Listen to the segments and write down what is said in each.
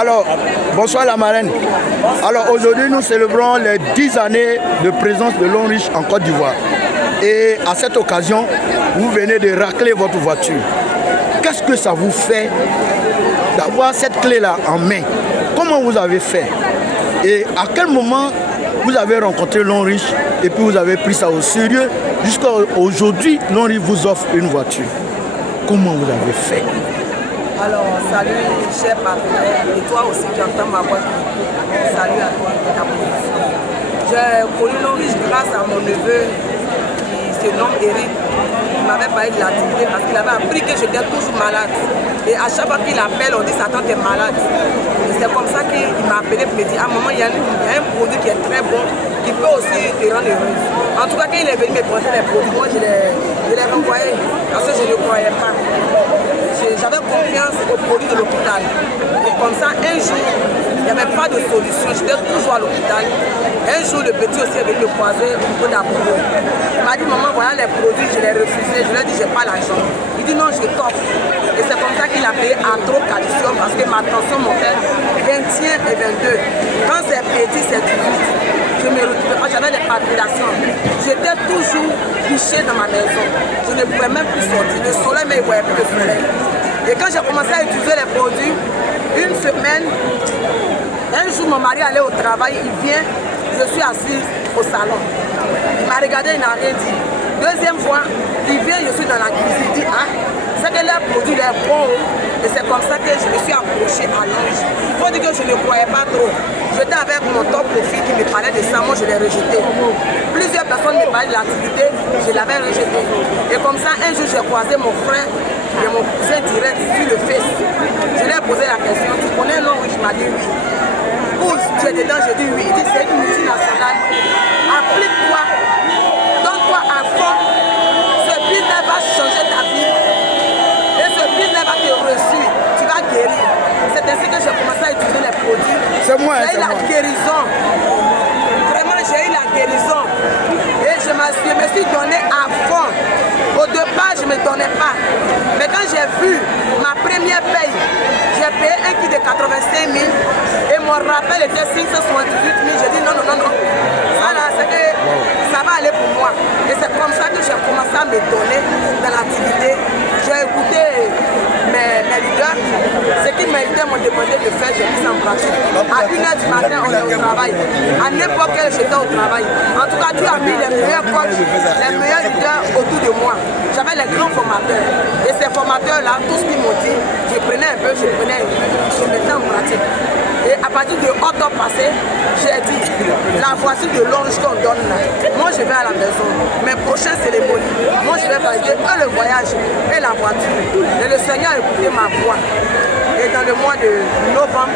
Alors, bonsoir la marraine. Alors aujourd'hui nous célébrons les 10 années de présence de Longriche en Côte d'Ivoire. Et à cette occasion, vous venez de racler votre voiture. Qu'est-ce que ça vous fait d'avoir cette clé-là en main? Comment vous avez fait? Et à quel moment vous avez rencontré Longriche et puis vous avez pris ça au sérieux? Jusqu'à aujourd'hui, Longriche vous offre une voiture. Comment vous avez fait? Alors, salut, cher partenaire, et toi aussi qui entends ma voix. Salut à toi et ta position. J'ai connu Longriche grâce à mon neveu qui se nomme Eric. Il m'avait parlé de l'activité parce qu'il avait appris que j'étais toujours malade. Et à chaque fois qu'il appelle, on dit Satan, t'es malade. Et c'est comme ça qu'il m'a appelé pour me dire, à un moment, il y a un produit qui est très bon, qui peut aussi te rendre heureuse. En tout cas, quand il est venu me présenter les produits, moi je l'ai renvoyé parce que je ne croyais pas. J'avais confiance aux produits de l'hôpital. Et comme ça, un jour, il n'y avait pas de solution. J'étais toujours à l'hôpital. Un jour, le petit aussi est venu me croiser au niveau d'Abouro. Il m'a dit, maman, voilà les produits, je les refusé. Je lui ai dit, je n'ai pas l'argent. Il dit, non, je t'offre. Et c'est comme ça qu'il a payé en trop calcium parce que ma tension montait 21 et 22. Quand c'est petit, c'est 18. Je me retrouvais pas, j'avais des palpitations. J'étais toujours couchée dans ma maison. Je ne pouvais même plus sortir. Le soleil, mais il ne voyait plus le soleil. Et quand j'ai commencé à utiliser les produits, une semaine, un jour mon mari allait au travail, il vient, je suis assise au salon. Il m'a regardé, il n'a rien dit. Deuxième fois, il vient, je suis dans la cuisine, il dit, ah, c'est que les produits, les bons. Et c'est comme ça que je me suis approchée à l'ange. Il faut dire que je ne croyais pas trop. J'étais avec mon top profil qui me parlait de ça, moi je l'ai rejeté. Plusieurs personnes me parlaient de l'activité, je l'avais rejeté. Et comme ça, un jour j'ai croisé mon frère et mon cousin direct sur le Face. Je lui ai posé la question, tu connais Longriche? Il m'a dit oui. Où tu es dedans? J'ai dit oui. Il dit c'est une multinationale. Applique-toi, donne-toi à fond. Ce business va changer ta vie. Et ce business va te reçu. Tu vas guérir. C'est ainsi que j'ai commencé à utiliser les produits. C'est moi, j'ai eu la guérison. Vraiment, j'ai eu la guérison. Et je me suis donné à fond. Au départ, je ne me donnais pas. Mais quand j'ai vu ma première paye, j'ai payé un kit de 85 000 et mon rappel était 578 000. J'ai dit non, non, non, non. Ça là, c'est que ça va aller pour moi. Et c'est comme ça que j'ai commencé à me donner dans l'activité. J'ai écouté mes leaders. Ce qu'ils m'ont demandé de faire, j'ai mis ça en pratique. À 1h du matin, on est au travail. À n'importe quel j'étais au travail. En tout cas, tu as mis les meilleurs coachs, les meilleurs leaders autour de moi. J'avais les grands formateurs. Et ces formateurs-là, tout ce qu'ils m'ont dit, je prenais un peu, je mettais en pratique. Et à partir de octobre passé, j'ai dit, la voiture de Longriche qu'on donne là, moi je vais à la maison. Mes prochaines cérémonies, moi je vais valider le voyage et la voiture. Et le Seigneur a écouté ma voix. Et dans le mois de novembre,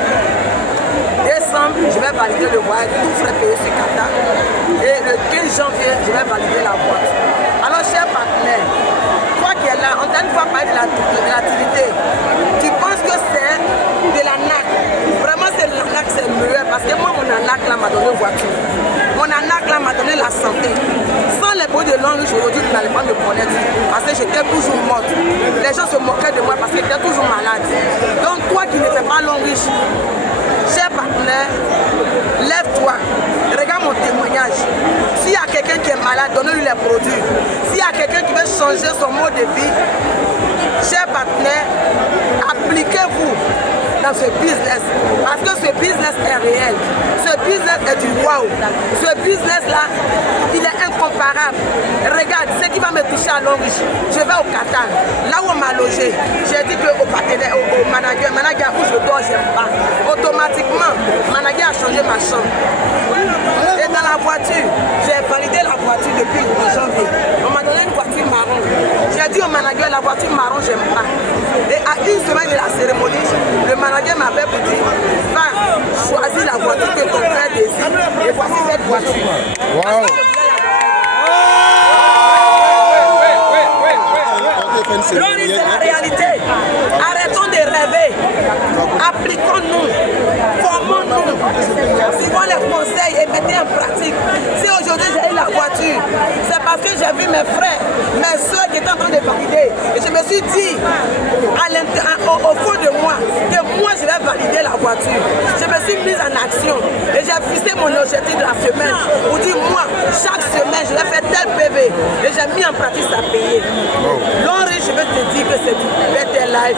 décembre, je vais valider le voyage, tout frais payé sur Qatar. Et le 15 janvier, je vais valider la voiture. Alors, chers partenaires, toi qui es là, on t'a une fois parlé de l'activité. Tu penses que c'est de la NAC. Vraiment, c'est de la NAC, c'est meilleur. Parce que moi, mon ANAC là m'a donné une voiture. Mon ANAC là m'a donné la santé. Sans les produits de Longriche, aujourd'hui, tu n'allais pas me connaître. Parce que j'étais toujours morte. Les gens se moquaient de moi parce que j'étais toujours malade. Donc, toi qui ne fais pas Longriche, cher partenaire, lève-toi, regarde mon témoignage. S'il y a quelqu'un qui est malade, donnez-lui les produits. S'il y a quelqu'un qui veut changer son mode de vie, cher partenaire, appliquez-vous dans ce business. Parce que ce business est réel. Ce business est du wow. Ce business-là, il est incomparable. Regarde, ce qui va me toucher à Longriche, je vais au Qatar. Là où on m'a logé, j'ai dit au partenaire, au manager où je dors, j'aime pas. Automatiquement, le manager a changé ma chambre. Et dans la voiture, j'ai validé la voiture depuis le janvier. On m'a donné une voiture marron. J'ai dit au manager, la voiture marron, j'aime pas. Et à une semaine de la cérémonie, le manager m'avait dit, va choisir la voiture que ton frère désire. Et voici cette voiture. Wow. Longriche, c'est la réalité. Arrêtons de rêver. Appliquons-nous. Formons-nous. Suivons les conseils et mettez en pratique. Si aujourd'hui j'ai eu la voiture, c'est parce que j'ai vu mes frères, mes soeurs qui étaient en train de valider. Et je me suis dit, au fond de moi, que moi je vais valider la voiture. voiture. Je me suis mise en action et j'ai fixé mon objectif de la semaine pour dire moi, chaque semaine, je vais faire tel PV et j'ai mis en pratique ça payer. Long Reach, je veux te dire que c'est du better life.